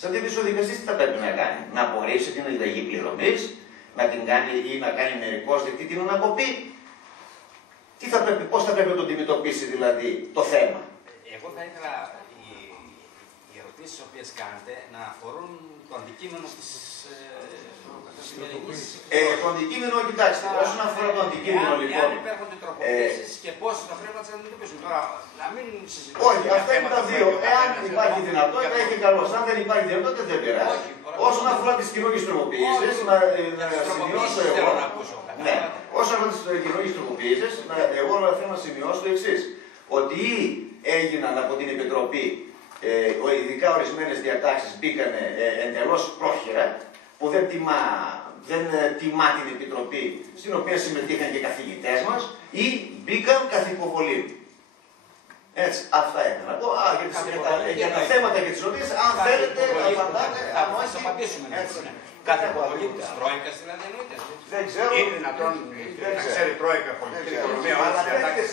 Σαν τύπης ο δικαστής τι θα πρέπει να κάνει? Να απορρίψει την αλλαγή πληρωμής, να την κάνει ή να κάνει μερικώς δεκτή την ανακοπή. Τι θα πρέπει, πώς θα πρέπει να το αντιμετωπίσει δηλαδή το θέμα? Εγώ θα ήθελα οι ερωτήσεις τις οποίες κάνετε να αφορούν το αντικείμενο της σημερινής. Το αντικείμενο, κοιτάξτε, όσον αφορά το αντικείμενο λοιπόν. Αν υπέρχονται τροποποιήσεις και πώς θα πρέπει να τις αντιμετωπίσουν. Τώρα, να μην συζητήσουμε. Όχι, αυτά είναι τα δύο. Εάν υπάρχει δυνατότητα, έχει καλώς. Αν δεν υπάρχει δυνατότητα, δεν πειράζει. Όσον αφορά τις καινούργιες τροποποιήσεις, να σημειώσω εγώ. Ναι, όσον αφορά τις καινούργιες τροποποιήσεις, εγώ θέλω να σημειώσω το εξής. Ότι έγιναν από την Επιτροπή, ειδικά ορισμένες διατάξεις μπήκαν εντελώς πρόχειρα, που δεν τιμά την Επιτροπή, στην οποία συμμετείχαν και οι καθηγητές μας, ή μπήκαν καθ' υποβολή. Έτσι, αυτά ήθελα να πω. Για τα θέματα και τις ρωτήσεις, αν θέλετε, απαντάτε. Θα απαντήσουμε. Κάθε υποβολή της Τρόικας δηλαδή εννοείται. Δεν ξέρω. Είναι δυνατόν να ξέρει η Τρόικα πολιτική οικονομία όλες τις διατάξεις.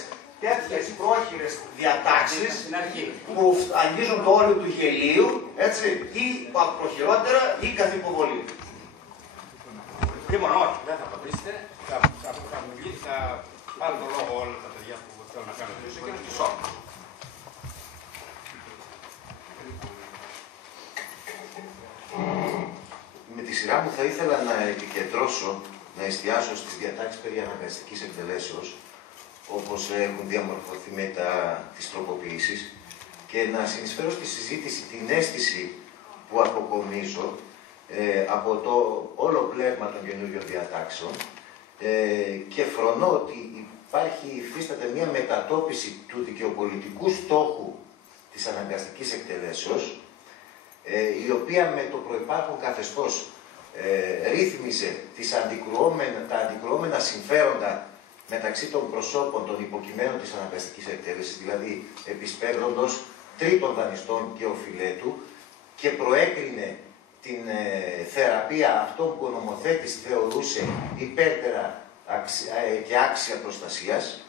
Τέτοιες πρόχειρες διατάξεις που αγγίζουν το όριο του γελίου, έτσι, ή προχειρότερα ή καθ' υποβολή. Λοιπόν, όχι, δεν θα απαντήσετε. Θα πάρουν το λόγο όλα τα παιδιά που θέλουν να κάνουν το και να Με τη σειρά μου θα ήθελα να επικεντρώσω, να εστιάσω στις διατάξεις περί αναγκαστικής εκτελέσεως, όπως έχουν διαμορφωθεί μετά τις τροποποιήσεις, και να συνεισφέρω στη συζήτηση την αίσθηση που αποκομίζω από το όλο πλέγμα των καινούριων διατάξεων και φρονώ ότι υφίσταται μια μετατόπιση του δικαιοπολιτικού στόχου της αναγκαστικής εκτελέσεως, η οποία με το προϋπάρχον καθεστώς ρύθμιζε τα αντικρουόμενα συμφέροντα μεταξύ των προσώπων των υποκειμένων της αναγκαστικής εκτέλεσης, δηλαδή επισπεύδοντος τρίτων δανειστών και οφειλέτου, και προέκρινε την θεραπεία αυτών που ο νομοθέτης θεωρούσε υπέρτερα και άξια προστασίας,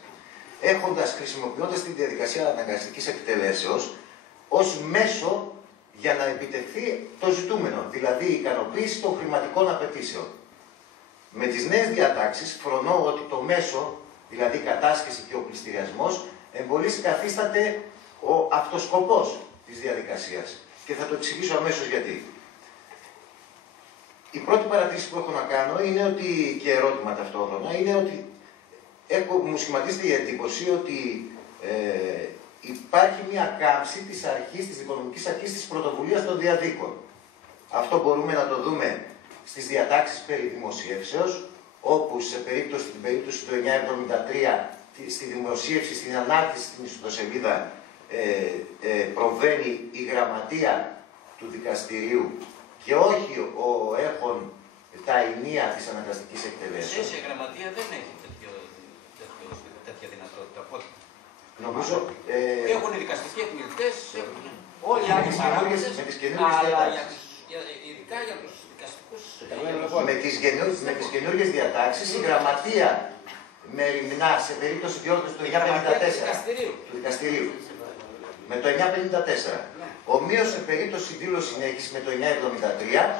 χρησιμοποιώντας τη διαδικασία αναγκαστικής εκτελέσεως ως μέσο για να επιτευχθεί το ζητούμενο, δηλαδή η ικανοποίηση των χρηματικών απαιτήσεων. Με τις νέες διατάξεις φρονώ ότι το μέσο, δηλαδή η κατάσχεση και ο πληστηριασμός, εμπολής καθίσταται ο αυτοσκοπός της διαδικασίας. Και θα το εξηγήσω αμέσως γιατί. Η πρώτη παρατήρηση που έχω να κάνω είναι ότι, και ερώτημα ταυτόχρονα, είναι ότι μου σχηματίζεται η εντύπωση ότι υπάρχει μια κάμψη της οικονομικής αρχής της πρωτοβουλίας των διαδίκων. Αυτό μπορούμε να το δούμε στις διατάξεις περί δημοσιεύσεως, όπου στην περίπτωση του 973, στη δημοσίευση, στην ανάρτηση στην ιστοσελίδα, προβαίνει η γραμματεία του δικαστηρίου και όχι ο έχων τα ενία της αναγκαστικής εκτελέσεως. Η γραμματεία δεν έχει τέτοια δυνατότητα. Νομίζω. Έχουν οι δικαστικοί εκμιλητές, όλοι οι άλλοι παράγοντες, αλλά ειδικά για τους δικαστικούς. Με τις καινούργιες διατάξεις, η γραμματεία μεριμνά σε περίπτωση διόρθωσης του 954 του δικαστηρίου. Με το 954. Ομοίως σε περίπτωση δήλωση συνέχιση με το 973,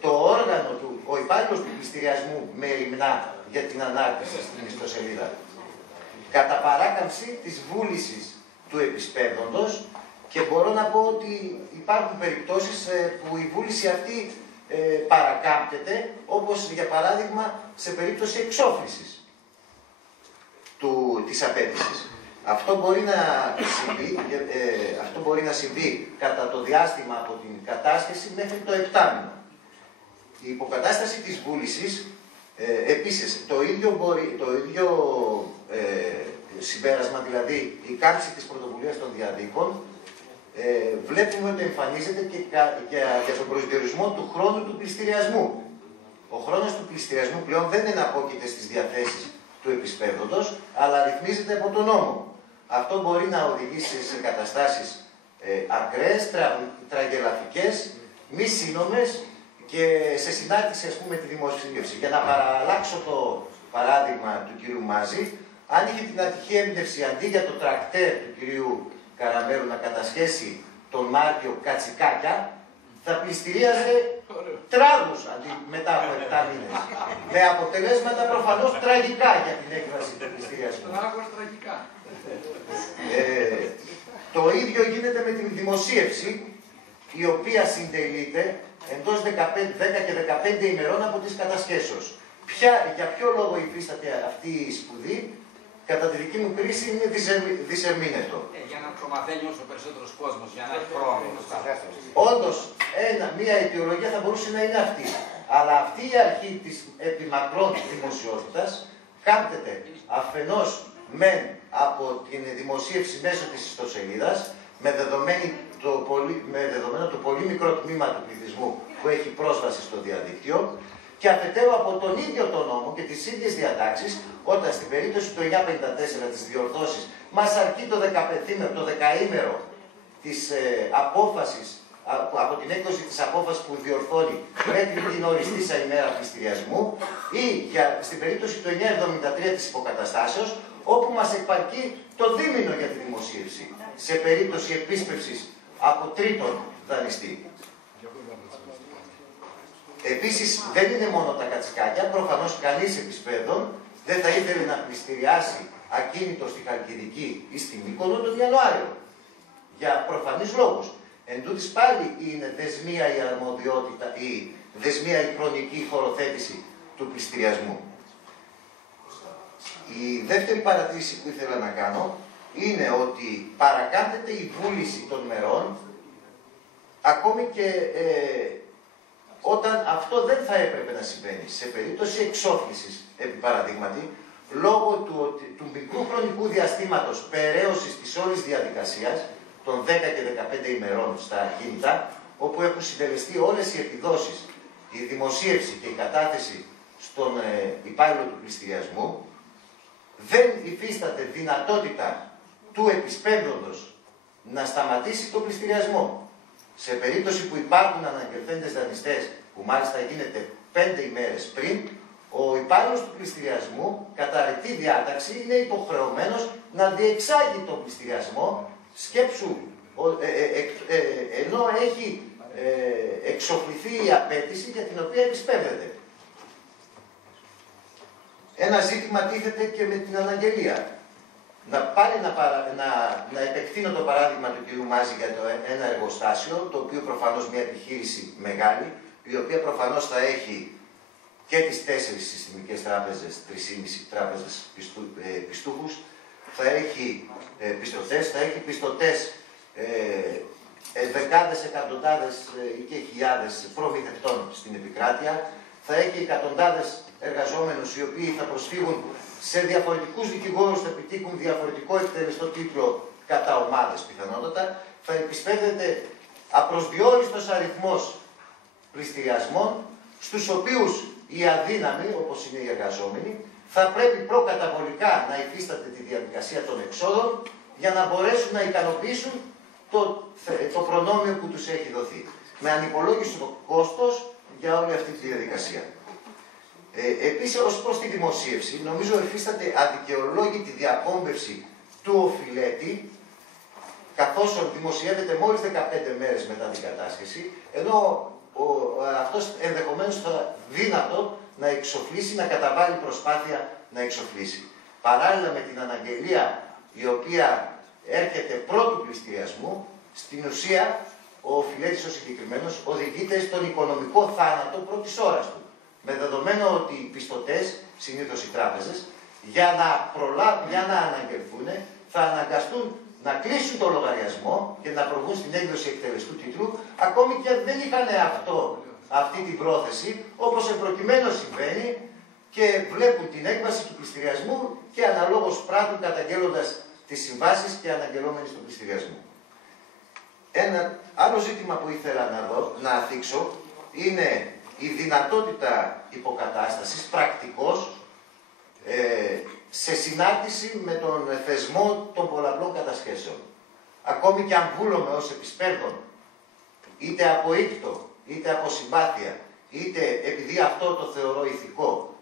το όργανο του, ο υπάλληλος του πληστηριασμού μεριμνά για την ανάρτηση στην ιστοσελίδα. Κατά παράκαμψη της βούλησης του επισπεύδοντος, και μπορώ να πω ότι υπάρχουν περιπτώσεις που η βούληση αυτή παρακάμπτεται, όπως για παράδειγμα σε περίπτωση εξόφλησης της απέτησης. Αυτό μπορεί να συμβεί κατά το διάστημα από την κατάσχεση μέχρι το 7 μήνο. Η υποκατάσταση της βούλησης, επίσης, το ίδιο συμπέρασμα, δηλαδή η κάμψη της πρωτοβουλίας των διαδίκων, βλέπουμε ότι εμφανίζεται και για τον προσδιορισμό του χρόνου του πληστηριασμού. Ο χρόνος του πληστηριασμού πλέον δεν εναπόκειται στις διαθέσεις του επισπεύδοντος, αλλά ρυθμίζεται από τον νόμο. Αυτό μπορεί να οδηγήσει σε καταστάσεις ακραίες, τραγελαφικές, μη σύνομες και σε συνάρτηση, ας πούμε, τη δημοσίευση. Για να παραλλάξω το παράδειγμα του κυρίου Μάζη, αν είχε την ατυχή έμπνευση αντί για το τρακτέρ του κυρίου Καραμέρου να κατασχέσει τον Μάρτιο κατσικάκια, θα πληστηρίαζε τράγους αντί μετά από 7 μήνες. Με αποτελέσματα προφανώς τραγικά για την έκβαση του πληστηριασμού. Τράγος τραγικά. Το ίδιο γίνεται με την δημοσίευση, η οποία συντελείται εντός 10 και 15 ημερών από τις κατασχέσεως. Για ποιο λόγο υφίσταται αυτή η σπουδή? Κατά τη δική μου κρίση είναι δυσερμήνευτο. Για να το μαθαίνει όσο περισσότερος κόσμος, για να έχει χρόνο. Όντως, μία αιτιολογία θα μπορούσε να είναι αυτή. Αλλά αυτή η αρχή της επιμακρών δημοσιότητας κάμπτεται αφενός μεν από την δημοσίευση μέσω της ιστοσελίδας, με δεδομένο το πολύ μικρό τμήμα του πληθυσμού που έχει πρόσβαση στο διαδίκτυο, και αφετέρου από τον ίδιο τον νόμο και τις ίδιες διατάξεις, όταν στην περίπτωση του 954 της διορθώσης μας αρκεί το δεκαήμερο της απόφασης, από την έκδοση της απόφασης που διορθώνει μέχρι την οριστήσα ημέρα πληστηριασμού, ή στην περίπτωση του 973 της υποκαταστάσεως, όπου μας επαρκεί το δίμηνο για τη δημοσίευση, σε περίπτωση επίσπευσης από τρίτον δανειστή. Επίσης, δεν είναι μόνο τα κατσικάκια, προφανώς κανείς επισπέδων δεν θα ήθελε να πληστηριάσει ακίνητο στη Χαλκιδική ή στη Μύκονο τον Ιανουάριο. Για προφανείς λόγους. Εν τούτοις πάλι είναι δεσμία η αρμοδιότητα, η δεσμία η χρονική χωροθέτηση του πληστηριασμού. Η δεύτερη παρατήρηση που ήθελα να κάνω είναι ότι παρακάμπτεται η βούληση των μερών, ακόμη και όταν αυτό δεν θα έπρεπε να συμβαίνει. Σε περίπτωση εξόφλησης, επί παραδείγματι, λόγω του μικρού χρονικού διαστήματος περαίωσης της όλης διαδικασίας, των 10 και 15 ημερών στα ακίνητα, όπου έχουν συντελεστεί όλες οι επιδόσεις, η δημοσίευση και η κατάθεση στον υπάλληλο του πληστηριασμού, δεν υφίσταται δυνατότητα του επισπέμπτοντος να σταματήσει τον πληστηριασμό. Σε περίπτωση που υπάρχουν αναγγελθέντες δανειστές, που μάλιστα γίνεται 5 ημέρες πριν, ο υπάλληλος του πληστηριασμού, κατά ρητή διάταξη, είναι υποχρεωμένος να διεξάγει τον πληστηριασμό, σκέψου, ενώ έχει εξοφληθεί η απέτηση για την οποία επισπεύδεται. Ένα ζήτημα τίθεται και με την αναγγελία. Να επεκτείνω το παράδειγμα του κ. Μάζη για ένα εργοστάσιο, το οποίο προφανώς μια επιχείρηση μεγάλη, η οποία προφανώς θα έχει και τις 4 συστημικές τράπεζες, 3,5 τράπεζες πιστούχους, θα έχει πιστωτές, δεκάδες, εκατοντάδες ή και χιλιάδες προμηθευτών στην επικράτεια, θα έχει εκατοντάδες εργαζόμενους οι οποίοι θα προσφύγουν σε διαφορετικούς δικηγόρους, θα επιτύχουν διαφορετικό εκτελεστό τίτλο κατά ομάδες πιθανότατα, θα επισπεύδεται απροσδιόριστος αριθμός πληστηριασμών, στους οποίους οι αδύναμοι, όπως είναι οι εργαζόμενοι, θα πρέπει προκαταβολικά να υφίσταται τη διαδικασία των εξόδων για να μπορέσουν να ικανοποιήσουν το προνόμιο που τους έχει δοθεί. Με ανυπολόγιστο κόστος για όλη αυτή τη διαδικασία. Επίσης, ως προς τη δημοσίευση, νομίζω υφίσταται αδικαιολόγητη διαπόμπευση του οφειλέτη, καθώς δημοσιεύεται μόλις 15 μέρες μετά την κατάσχεση, ενώ αυτός ενδεχομένως θα δύνατο να εξοφλήσει, να καταβάλει προσπάθεια να εξοφλήσει. Παράλληλα με την αναγγελία η οποία έρχεται πρώτου πληστηριασμού, στην ουσία ο οφειλέτης ο συγκεκριμένος οδηγείται στον οικονομικό θάνατο πρώτης ώρας του. Με δεδομένο ότι οι πιστωτές, συνήθως οι τράπεζες, για να αναγγελθούν, θα αναγκαστούν να κλείσουν το λογαριασμό και να προβούν στην έκδοση εκτελεστού τίτλου, ακόμη και αν δεν είχαν αυτή την πρόθεση, όπως εμπροκειμένου συμβαίνει, και βλέπουν την έκβαση του πληστηριασμού και αναλόγως πράττουν καταγγέλλοντας τις συμβάσεις και αναγγελόμενοι στον πληστηριασμό. Ένα άλλο ζήτημα που ήθελα να θίξω είναι η δυνατότητα υποκατάστασης πρακτικώς σε συνάρτηση με τον θεσμό των πολλαπλών κατασχέσεων. Ακόμη και αν βούλομαι ως επισπέρδων, είτε από ίκτο, είτε από συμπάθεια, είτε επειδή αυτό το θεωρώ ηθικό,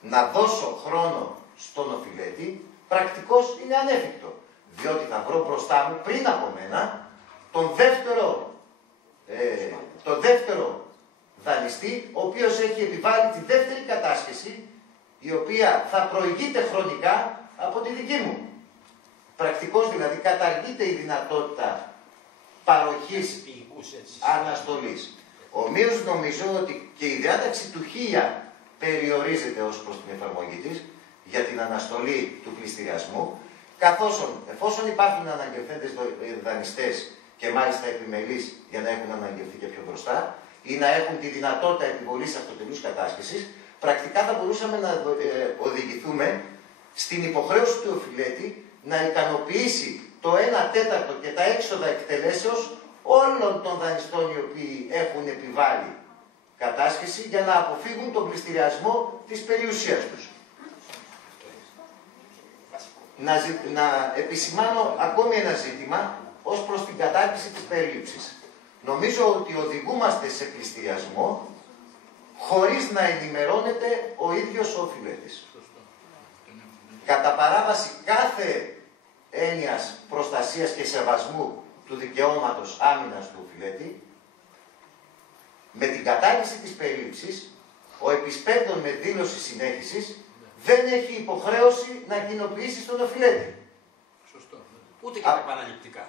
να δώσω χρόνο στον οφειλέτη, πρακτικώς είναι ανέφικτο. Διότι θα βρω μπροστά μου πριν από μένα τον δεύτερο το δεύτερο δανειστή, ο οποίος έχει επιβάλει τη δεύτερη κατάσχεση, η οποία θα προηγείται χρονικά από τη δική μου. Πρακτικώς δηλαδή καταργείται η δυνατότητα παροχής αναστολής. Ομοίως νομίζω ότι και η διάταξη του 1000 περιορίζεται ως προς την εφαρμογή της για την αναστολή του πληστηριασμού, καθώς εφόσον υπάρχουν αναγγελθέντες δανειστές και μάλιστα επιμελείς για να έχουν αναγγελθεί και πιο μπροστά ή να έχουν τη δυνατότητα επιβολής αυτοτελούς κατάσχεσης, πρακτικά θα μπορούσαμε να οδηγηθούμε στην υποχρέωση του οφειλέτη να ικανοποιήσει το 1/4 και τα έξοδα εκτελέσεως όλων των δανειστών οι οποίοι έχουν επιβάλει κατάσχεση για να αποφύγουν τον πληστηριασμό της περιουσίας τους. Να επισημάνω ακόμη ένα ζήτημα ως προς την κατάργηση της περίληψης. Νομίζω ότι οδηγούμαστε σε πληστηριασμό χωρίς να ενημερώνεται ο ίδιος ο οφειλέτης. Κατά παράβαση κάθε έννοιας προστασίας και σεβασμού του δικαιώματος άμυνας του οφειλέτη, με την κατάργηση της περίληψης, ο επισπεύδων με δήλωση συνέχισης δεν έχει υποχρέωση να κοινοποιήσει στον οφειλέτη. Σωστό. Ούτε και τα επαναληπτικά.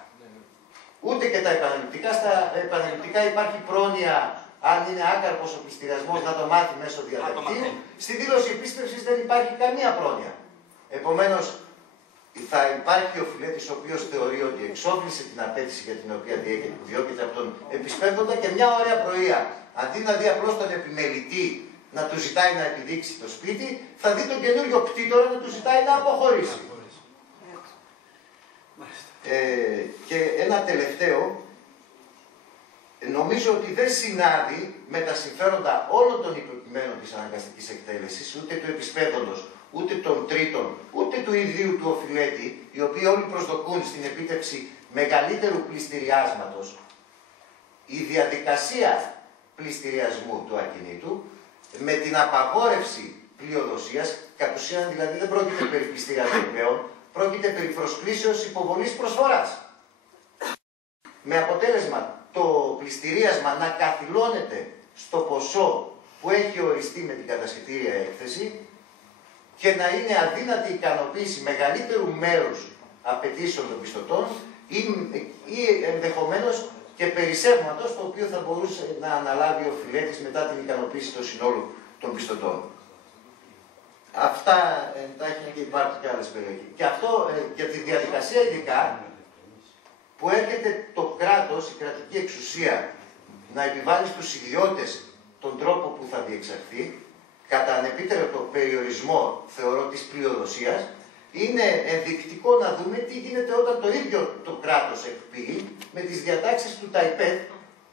Ούτε και τα επαναληπτικά. Στα επαναληπτικά υπάρχει πρόνοια, αν είναι άκαρπος ο πληστηριασμός, να το μάθει μέσω διαδικτύου. Στη δήλωση επίστρεψης δεν υπάρχει καμία πρόνοια. Επομένως, θα υπάρχει ο οφειλέτης ο οποίος θεωρεί ότι εξόφλησε την απέτηση για την οποία διώκεται από τον επισπεύδοντα και μια ωραία πρωία, αντί να δει απλώς τον επιμελητή να του ζητάει να επιδείξει το σπίτι, θα δει τον καινούριο πτήτορα να του ζητάει να αποχωρήσει. Και ένα τελευταίο, νομίζω ότι δεν συνάδει με τα συμφέροντα όλων των υποκειμένων της αναγκαστικής εκτέλεσης, ούτε του επισπεύδοντος, ούτε των τρίτων, ούτε του ιδίου του οφειλέτη, οι οποίοι όλοι προσδοκούν στην επίτευξη μεγαλύτερου πληστηριάσματος, η διαδικασία πληστηριασμού του ακινήτου, με την απαγόρευση πλειοδοσίας, κατ' ουσίαν δηλαδή δεν πρόκειται περί πληστηριασμού πλέον, πρόκειται περί προσκλήσεως υποβολής προσφοράς. Με αποτέλεσμα το πληστηρίασμα να καθυλώνεται στο ποσό που έχει οριστεί με την κατασχετήρια έκθεση και να είναι αδύνατη η ικανοποίηση μεγαλύτερου μέρους απαιτήσεων των πιστωτών ή ενδεχομένως και περισσεύματος, το οποίο θα μπορούσε να αναλάβει ο οφειλέτης μετά την ικανοποίηση του συνόλου των πιστωτών. Αυτά εντάχει και υπάρχουν και άλλες περιοχές. Και αυτό για τη διαδικασία ειδικά που έρχεται το κράτος, η κρατική εξουσία, να επιβάλλει στους ιδιώτες τον τρόπο που θα διεξαχθεί, κατά ανεπίτρεπτο περιορισμό, θεωρώ, της πλειοδοσίας, είναι ενδεικτικό να δούμε τι γίνεται όταν το ίδιο το κράτος εκποιεί με τις διατάξεις του ΤΑΙΠΕΔ,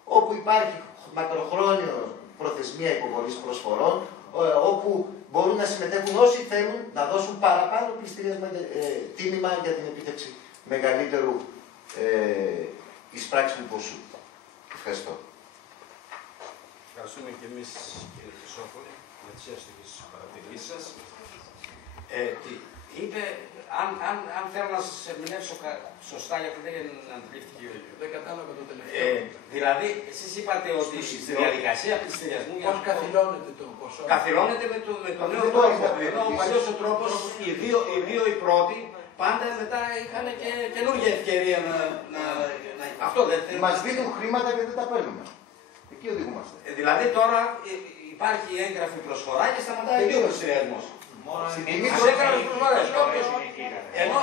όπου υπάρχει μακροχρόνιο προθεσμία υποβολής προσφορών, όπου μπορούν να συμμετέχουν όσοι θέλουν να δώσουν παραπάνω τίμημα για την επίτευξη μεγαλύτερου εισπράξιμου ποσού. Ευχαριστώ. Ευχαριστούμε και εμείς, κύριε Χρυσόπουλε, για τις εύστοχες παρατηρήσεις σας. Είπε, αν θέλω να σας ερμηνεύσω σωστά, γιατί δεν αντιλήφθηκε ο ίδιος. Δεν κατάλαβα το τελευταίο. Δηλαδή, εσείς είπατε ότι στη διαδικασία πληστηριασμού... Πώς καθυλώνεται το ποσό? Καθυλώνεται με το νέο τρόπο. Ενώ ο παλιός ο τρόπος, οι πρώτοι, πάντα μετά είχαν και καινούργια ευκαιρία να... Αυτό δεν θέλει. Μας δίνουν χρήματα και δεν τα παίρνουμε. Εκεί οδηγούμαστε. Δηλαδή τώρα υπάρχει έγγραφη προσφορά και σταματάει ο πληστηριασμός. Ενώ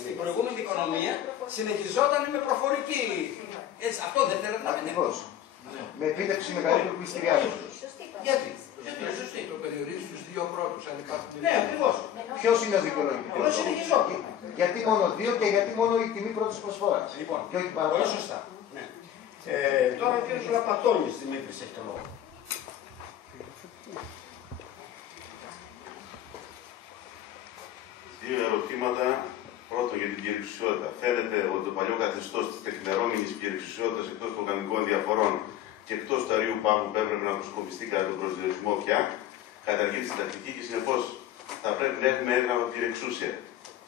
στην προηγούμενη οικονομία συνεχιζόταν με προφορική. Έτσι, αυτό δεν θέλετε να πείτε. Με επίτευξη μεγαλύτερου πληστηριάσματος. Γιατί? Το περιορίζει στους δύο πρώτους, αν υπάρχουν. Ναι, ακριβώς. Ποιος είναι ο δικαιολογικός? Εγώ συνεχιζόταν. Γιατί μόνο δύο και γιατί μόνο η τιμή πρώτης προσφοράς? Λοιπόν, και όχι παραπάνω. πολύ σωστά. Τώρα ο κύριος Λαπατώνης Δημήτρης έχει το λόγο. Δύο ερωτήματα. Πρώτον για την κυριαρχησιότητα. Φαίνεται ότι το παλιό καθεστώς της τεκμερώμενης κυριαρχησιότητας εκτός των κανονικών διαφορών και εκτός του αριού πάγου που έπρεπε να προσκομιστεί κατά τον προσδιορισμό πια, καταργεί τη τακτική και συνεπώς θα πρέπει να έχουμε έγγραφα κυριαρχησία.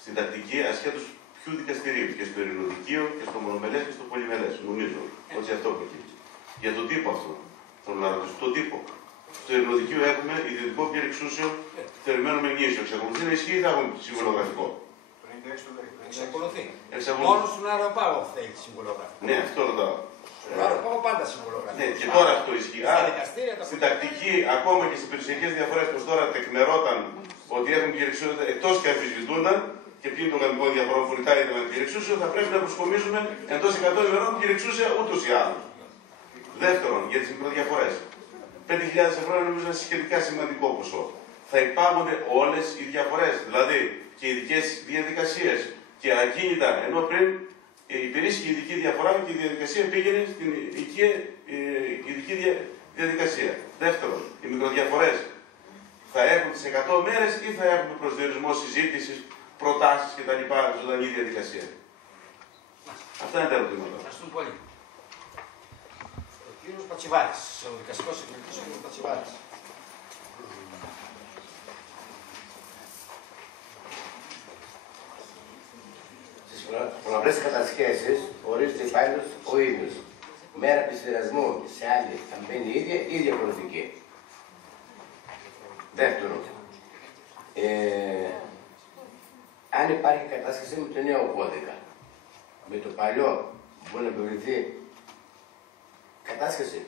Στην τακτική, ασχέτως ποιου δικαστηρίου, και στο ειρηνοδικείο και στο μονομελές και στο πολυμελές. Νομίζω ότι αυτό προκύπτει. Για τον τύπο αυτό. Θέλω να ρωτήσω τον τύπο. Στο ειρηνοδικείο έχουμε ιδιωτικό πυρεξούσιο θεωρημένο με γνήσιο. Εξακολουθεί να ισχύει ή θα έχουμε συμβολογραφικό? Εξακολουθεί. Εξακολουθεί. Μόνο στον αεροπάγο θέλει συμβολογραφικό. Ναι, αυτό ρωτάω. Στον αεροπάγο πάντα συμβολογραφικό. Ναι, και τώρα αυτό ισχύει. Στα δικαστήρια τα στην τακτική, ακόμα και στι περιουσιακέ διαφορέ που τώρα τεκμερώταν ότι έχουν πυρεξούσιο εκτό και αμφισβητούνταν και πλην των κανονικών διαφορών που ρητά ήταν πυρεξούσιο, θα πρέπει να προσκομίζουμε εντό 100 ημερών πυρεξούσια ούτω ή άλλω. Δεύτερον, για τι μικροδιαφορέ. 5.000 ευρώ είναι νομίζω ένα σχετικά σημαντικό ποσό. Θα υπάγονται όλες οι διαφορές, δηλαδή και ειδικές διαδικασίες και ακίνητα, ενώ πριν υπηρέσχε η ειδική διαφορά και η διαδικασία πήγαινε στην ειδική διαδικασία. Δεύτερον, οι μικροδιαφορές θα έχουν τις 100 μέρες ή θα έχουμε προσδιορισμό συζήτησης, προτάσεις κτλ. Ζωντανή διαδικασία. Αυτά είναι τα ερωτήματα. Ευχαριστούμε πολύ. Ο κύριος Πατσιβάρης, ο δικαστικός εκπληκτής, ο κύριος Πατσιβάρης. Στις πολλαπλές κατασχέσεις ορίζεται υπάλληλος ο ίδιος. Μέρα πληστηριασμού σε άλλη θα μπαίνει η ίδια ή διαφορετική. Δεύτερον, αν υπάρχει κατάσχεση με το νέο κώδικα, με το παλιό μπορεί να επιβληθεί κατάσχεση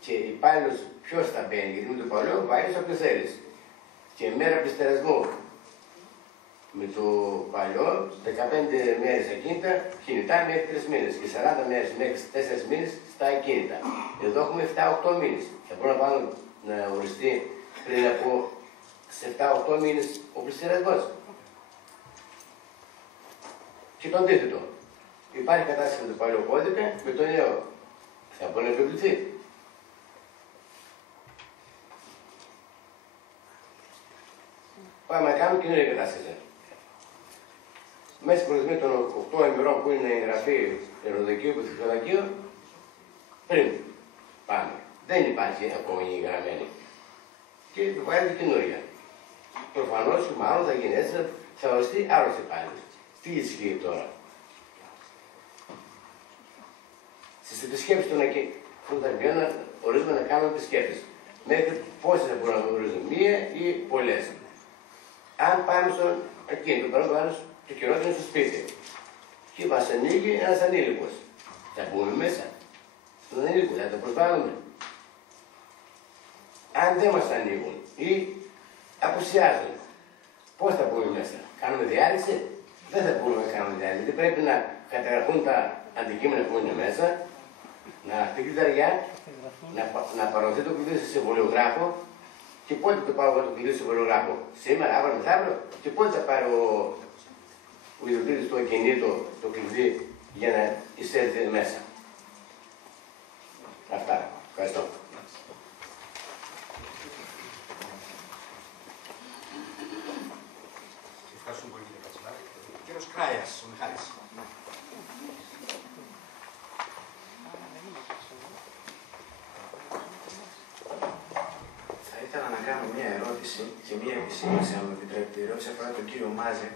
και υπάλληλος ποιος θα μπαίνει, γιατί με το παλιό βάζεις όποιο θέλεις. Και μέρα πληστηριασμού με το παλιό 15 μέρες ακίνητα, κινητά μέχρι 3 μήνες και 40 μέρες μέχρι 4 μήνες στα ακίνητα. Εδώ έχουμε 7-8 μήνες. Θα μπορούμε να πάμε να οριστεί πριν από σε 7-8 μήνες ο πληστηριασμός. Και το αντίθετο. Υπάρχει κατάσταση με το παλιό κώδικα, με το νέο. Θα μπορεί να επιβληθεί. Πάμε να κάνουμε καινούργια κατάσταση. Μέσα στην προθεσμία των 8 ημερών που είναι η εγγραφή ειρηνοδικείου και ψυχοδικείου, πριν πάμε. Δεν υπάρχει ακόμα η γραμμένη. Και βάλετε καινούργια. Προφανώς, μάλλον θα γίνει έτσι, θα οριστεί άλλος υπάλληλος. Τι ισχύει τώρα? Στις επισκέψεις των που θα βγαίνουν, ορίζουμε να κάνουμε επισκέψεις. Μέχρι πόσες θα μπορούμε να ορίζουμε, μία ή πολλές. Αν πάμε στο ακίνητο, παραδείγματος, το καιρό είναι στο σπίτι και μας ανοίγει ένας ανήλικος. Θα μπούμε μέσα στον ανήλικο, θα το προσβάλλουμε. Αν δεν μας ανοίγουν ή απουσιάζουν, πώς θα μπούμε μέσα? Κάνουμε διάλυση? Δεν θα μπορούμε να κάνουμε διάλυση, γιατί πρέπει να καταγραφούν τα αντικείμενα που είναι μέσα, να χτυπεί κλειδαριά, να παραδοθεί το κλειδί σε συμβολιογράφο. Και πότε το πάω το κλειδί στο συμβολιογράφο? Σήμερα, αύριο, μεθαύριο? Και πότε θα πάρει ο ιδιοκτήτης του ακινήτου το κλειδί για να εισέλθει μέσα? Αυτά. Ευχαριστώ. Ευχαριστούμε πολύ κύριε Πατσιβάρη. Ο κύριος Κράιας, ο Μιχάλης. Θα ήθελα να κάνω μια ερώτηση και μια επισήμανση, αν μου επιτρέπετε. Η ερώτηση αφορά τον κύριο Μάζη.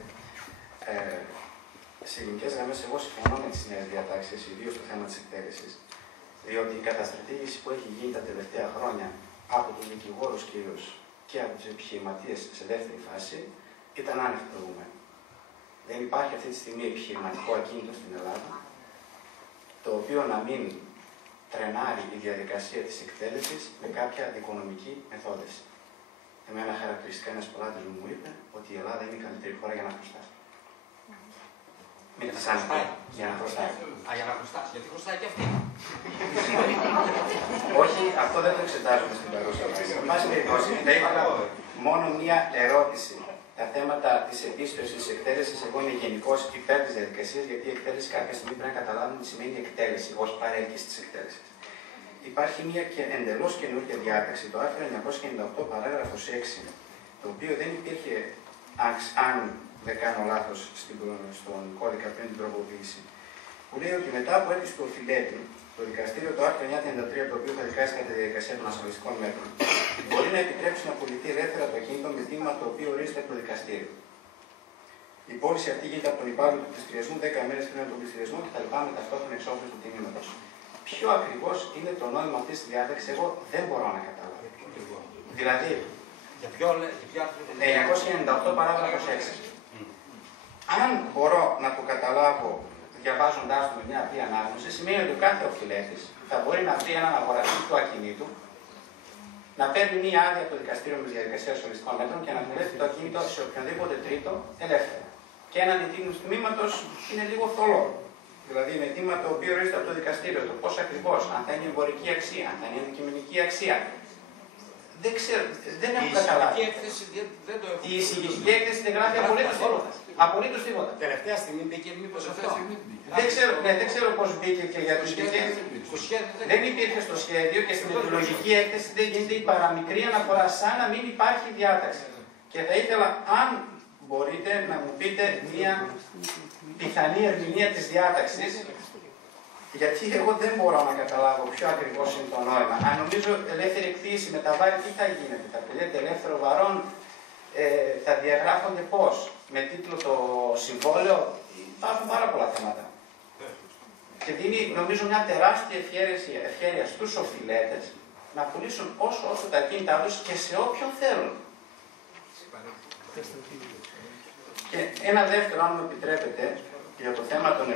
Σε γενικές γραμμές, εγώ συμφωνώ με τις νέες διατάξεις, ιδίως στο θέμα της εκτέλεσης, διότι η καταστρατήγηση που έχει γίνει τα τελευταία χρόνια από τους δικηγόρους κυρίως και από τους επιχειρηματίες σε δεύτερη φάση ήταν άνευ προηγουμένου. Δεν υπάρχει αυτή τη στιγμή επιχειρηματικό ακίνητο στην Ελλάδα, το οποίο να μην τρενάρει η διαδικασία της εκτέλεσης με κάποια δικονομική μεθόδευση. Εμένα χαρακτηριστικά ένας πελάτης μου είπε ότι η Ελλάδα είναι η καλύτερη χώρα για να χρωστάει. Μην τη χρωστάει. Για να χρωστάει. Για να χρωστάει. Γιατί χρωστάει και αυτή. Όχι, αυτό δεν το εξετάζουμε στην παρούσα φάση. Εν πάση περιπτώσει, θα ήθελα μόνο μία ερώτηση. Τα θέματα της επίστροφης της εκτέλεσης, εγώ είμαι γενικώς υπέρ της διαδικασίας, γιατί η εκτέλεση κάποια στιγμή πρέπει να καταλάβουμε τι σημαίνει εκτέλεση, όχι παρέλκυση της εκτέλεσης. Υπάρχει μια εντελώς καινούργια διάταξη, το άρθρο 998 παράγραφος 6, το οποίο δεν υπήρχε, αν δεν κάνω λάθος, στον κώδικα πριν την τροποποίηση, που λέει ότι μετά από αίτηση του οφειλέτη, το δικαστήριο, το άρθρο 933, το οποίο θα δικάσει κατά τη διαδικασία των ασφαλιστικών μέτρων, μπορεί να επιτρέψει να πουληθεί ελεύθερα το ακίνητο με τίμημα το οποίο ορίζεται από το δικαστήριο. Η πώληση αυτή γίνεται από τον υπάλληλο του πληστηριασμού 10 ημέρες πριν από τον πληστηριασμό κτλ. Με ταυτόχρονη εξόφληση του τιμήματος. Ποιο ακριβώς είναι το νόημα αυτής της διάταξης, εγώ δεν μπορώ να καταλάβω. Δηλαδή, Για ποιο άρθρο? 998 παράγραφος 6. Αν μπορώ να το καταλάβω διαβάζοντάς το με μια απλή ανάγνωση, σημαίνει ότι ο κάθε οφειλέτης θα μπορεί να βρει έναν αγοραστή του ακινήτου, να παίρνει μια άδεια από το δικαστήριο με τη διαδικασία ασφαλιστικών μέτρων και να δουλεύει το ακίνητο σε οποιονδήποτε τρίτο ελεύθερα. Και έναντι τίμου τμήματος είναι λίγο θολό. Δηλαδή είναι τίμημα το οποίο ορίζεται από το δικαστήριο, το πώς ακριβώς, αν θα είναι εμπορική αξία, αν θα είναι αντικειμενική αξία. Δεν ξέρω, δεν έχω καταλάβει. Η έκθεση δεν το έχω. Η εισηγητική έκθεση δεν γράφει απολύτως τίποτα. Απολύτως τίποτα. Τελευταία στιγμή μπήκε μήπως αυτό. Δεν ξέρω πώς μπήκε και για τους σχέδιους. Δεν υπήρχε στο σχέδιο και στην αιτιολογική έκθεση δεν γίνεται η παραμικρή αναφορά, σαν να μην υπάρχει διάταξη. Και θα ήθελα, αν μπορείτε, να μου πείτε μια πιθανή ερμηνεία της διάταξης, γιατί εγώ δεν μπορώ να καταλάβω ποιο ακριβώς είναι το νόημα. Αν νομίζω ελεύθερη εκποίηση με τα βάρη, τι θα γίνεται, θα πηγαίνετε ελεύθερο βαρών, θα διαγράφονται πώς, με τίτλο το συμβόλαιο, υπάρχουν πάρα πολλά θέματα. Και δίνει, νομίζω, μια τεράστια ευχέρεια στους οφειλέτες να πουλήσουν όσο τα ακίνητά τους και σε όποιον θέλουν. Και ένα δεύτερο, αν μου επιτρέπετε, για το θέμα των